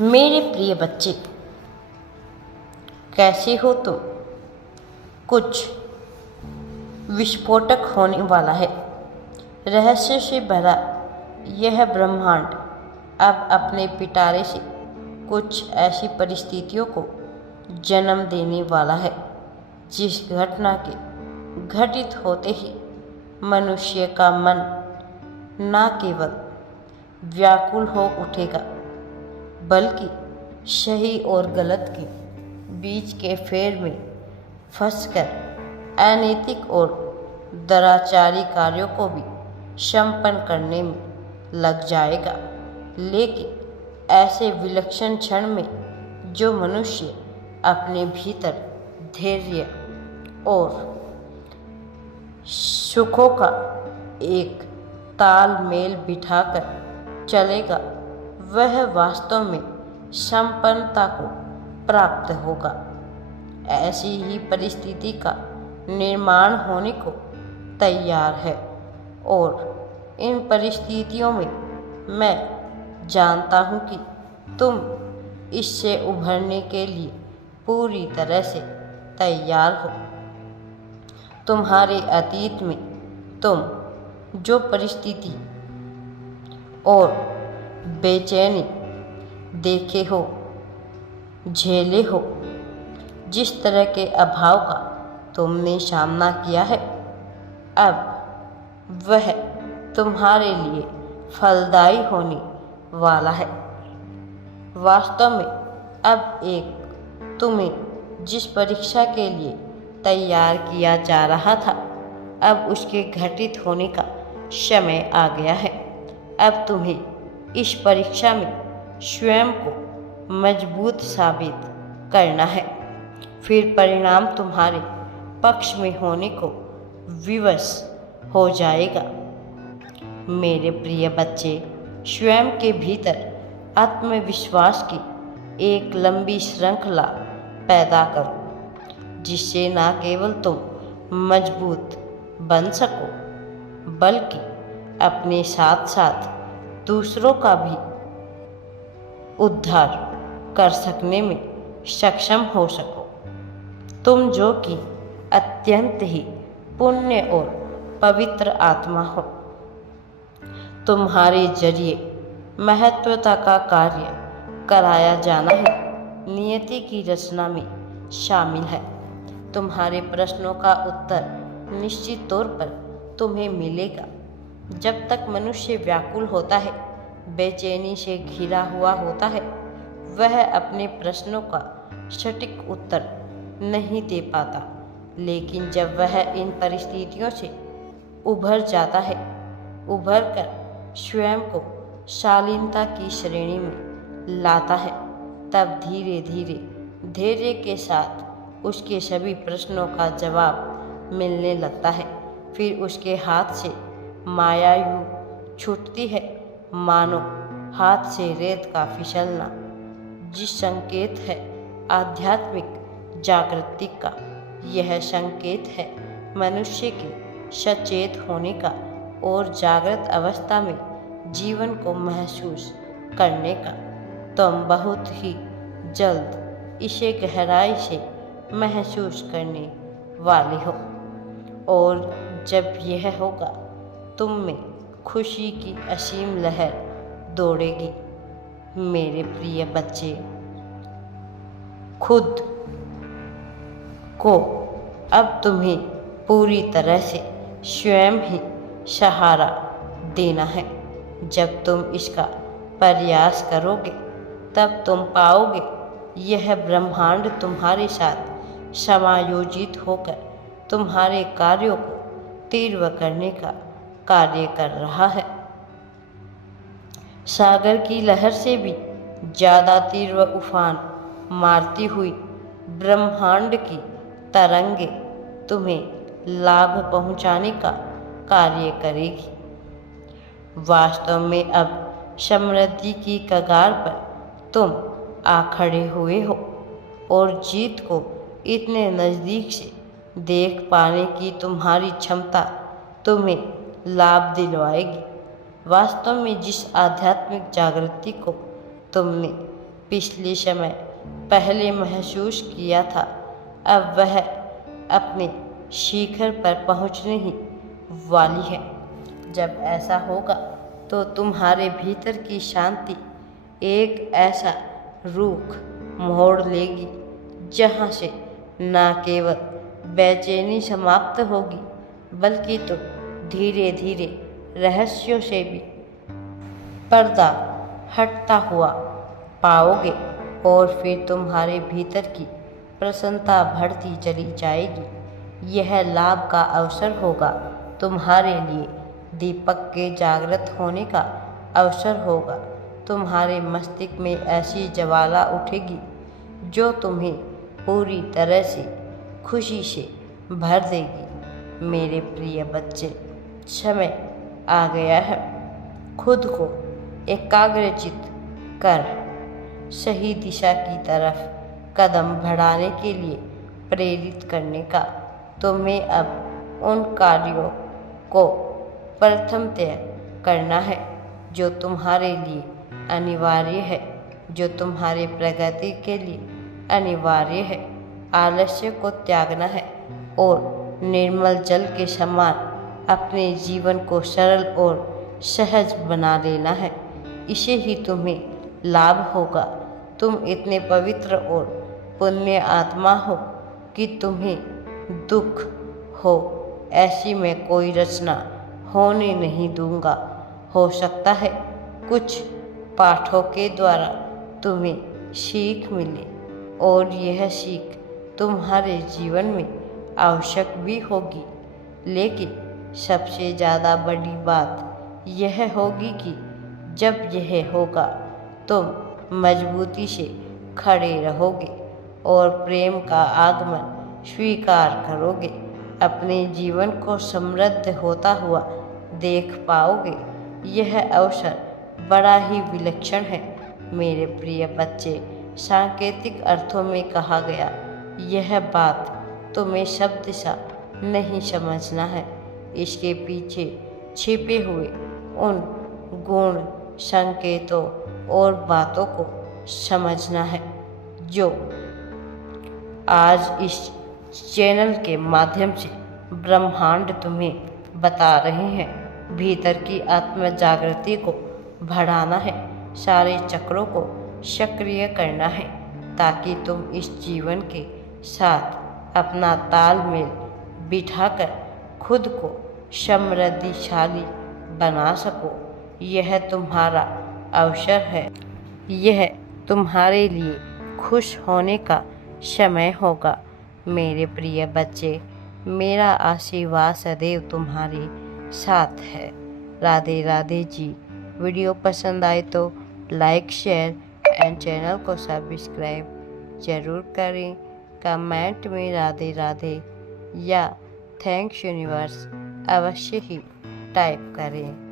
मेरे प्रिय बच्चे, कैसे हो तुम? कुछ विस्फोटक होने वाला है। रहस्य से भरा यह ब्रह्मांड अब अपने पिटारे से कुछ ऐसी परिस्थितियों को जन्म देने वाला है जिस घटना के घटित होते ही मनुष्य का मन न केवल व्याकुल हो उठेगा बल्कि सही और गलत के बीच के फेर में फंसकर अनैतिक और दुराचारी कार्यों को भी संपन्न करने में लग जाएगा। लेकिन ऐसे विलक्षण क्षण में जो मनुष्य अपने भीतर धैर्य और सुखों का एक तालमेल बिठाकर चलेगा वह वास्तव में संपन्नता को प्राप्त होगा। ऐसी ही परिस्थिति का निर्माण होने को तैयार है और इन परिस्थितियों में मैं जानता हूँ कि तुम इससे उभरने के लिए पूरी तरह से तैयार हो। तुम्हारे अतीत में तुम जो परिस्थिति और बेचैनी देखे हो, झेले हो, जिस तरह के अभाव का तुमने सामना किया है, अब वह तुम्हारे लिए फलदायी होने वाला है। वास्तव में अब एक तुम्हें जिस परीक्षा के लिए तैयार किया जा रहा था, अब उसके घटित होने का समय आ गया है। अब तुम्हें इस परीक्षा में स्वयं को मजबूत साबित करना है। फिर परिणाम तुम्हारे पक्ष में होने को विवश हो जाएगा। मेरे प्रिय बच्चे, स्वयं के भीतर आत्मविश्वास की एक लंबी श्रृंखला पैदा करो जिससे न केवल तुम मजबूत बन सको बल्कि अपने साथ साथ दूसरों का भी उद्धार कर सकने में सक्षम हो सको। तुम जो कि अत्यंत ही पुण्य और पवित्र आत्मा हो, तुम्हारे जरिए महत्वता का कार्य कराया जाना ही नियति की रचना में शामिल है। तुम्हारे प्रश्नों का उत्तर निश्चित तौर पर तुम्हें मिलेगा। जब तक मनुष्य व्याकुल होता है, बेचैनी से घिरा हुआ होता है, वह अपने प्रश्नों का सटीक उत्तर नहीं दे पाता। लेकिन जब वह इन परिस्थितियों से उभर जाता है, उभर कर स्वयं को शालीनता की श्रेणी में लाता है, तब धीरे धीरे धैर्य के साथ उसके सभी प्रश्नों का जवाब मिलने लगता है। फिर उसके हाथ से माया यूं छूटती है मानो हाथ से रेत का फिसलना, जिस संकेत है आध्यात्मिक जागृति का। यह संकेत है मनुष्य के सचेत होने का और जागृत अवस्था में जीवन को महसूस करने का। तुम बहुत ही जल्द इसे गहराई से महसूस करने वाले हो और जब यह होगा, तुम में खुशी की असीम लहर दौड़ेगी। मेरे प्रिय बच्चे, खुद को अब तुम्हें पूरी तरह से स्वयं ही सहारा देना है। जब तुम इसका प्रयास करोगे, तब तुम पाओगे यह ब्रह्मांड तुम्हारे साथ समायोजित होकर तुम्हारे कार्यों को तीव्र करने का कार्य कर रहा है। सागर की लहर से भी ज़्यादा तीव्र उफान मारती हुई ब्रह्मांड की तरंगे तुम्हें लाभ पहुंचाने का कार्य करेगी। वास्तव में अब समृद्धि की कगार पर तुम आ खड़े हुए हो और जीत को इतने नज़दीक से देख पाने की तुम्हारी क्षमता तुम्हें लाभ दिलवाएगी। वास्तव में जिस आध्यात्मिक जागृति को तुमने पिछले समय पहले महसूस किया था, अब वह अपने शिखर पर पहुंचने ही वाली है। जब ऐसा होगा तो तुम्हारे भीतर की शांति एक ऐसा रुख मोड़ लेगी जहाँ से न केवल बेचैनी समाप्त होगी बल्कि तुम धीरे धीरे रहस्यों से भी पर्दा हटता हुआ पाओगे और फिर तुम्हारे भीतर की प्रसन्नता बढ़ती चली जाएगी। यह लाभ का अवसर होगा तुम्हारे लिए, दीपक के जागृत होने का अवसर होगा। तुम्हारे मस्तिष्क में ऐसी ज्वाला उठेगी जो तुम्हें पूरी तरह से खुशी से भर देगी। मेरे प्रिय बच्चे, समय आ गया है खुद को एकाग्रचित कर सही दिशा की तरफ कदम बढ़ाने के लिए प्रेरित करने का। तुम्हें अब उन कार्यों को प्रथमतः करना है जो तुम्हारे लिए अनिवार्य है, जो तुम्हारे प्रगति के लिए अनिवार्य है। आलस्य को त्यागना है और निर्मल जल के समान अपने जीवन को सरल और सहज बना लेना है। इसे ही तुम्हें लाभ होगा। तुम इतने पवित्र और पुण्य आत्मा हो कि तुम्हें दुख हो ऐसी मैं कोई रचना होने नहीं दूंगा। हो सकता है कुछ पाठों के द्वारा तुम्हें सीख मिले और यह सीख तुम्हारे जीवन में आवश्यक भी होगी, लेकिन सबसे ज़्यादा बड़ी बात यह होगी कि जब यह होगा तुम मजबूती से खड़े रहोगे और प्रेम का आगमन स्वीकार करोगे। अपने जीवन को समृद्ध होता हुआ देख पाओगे। यह अवसर बड़ा ही विलक्षण है मेरे प्रिय बच्चे। सांकेतिक अर्थों में कहा गया यह बात तुम्हें शब्द सा नहीं समझना है, इसके पीछे छिपे हुए उन गुण संकेतों और बातों को समझना है जो आज इस चैनल के माध्यम से ब्रह्मांड तुम्हें बता रहे हैं। भीतर की आत्म जागृति को बढ़ाना है, सारे चक्रों को सक्रिय करना है ताकि तुम इस जीवन के साथ अपना तालमेल बिठाकर खुद को समृद्धिशाली बना सको। यह तुम्हारा अवसर है, यह तुम्हारे लिए खुश होने का समय होगा मेरे प्रिय बच्चे। मेरा आशीर्वाद सदैव तुम्हारे साथ है। राधे राधे जी। वीडियो पसंद आए तो लाइक शेयर एंड चैनल को सब्सक्राइब जरूर करें। कमेंट में राधे राधे या थैंक्स यूनिवर्स अवश्य ही टाइप करें।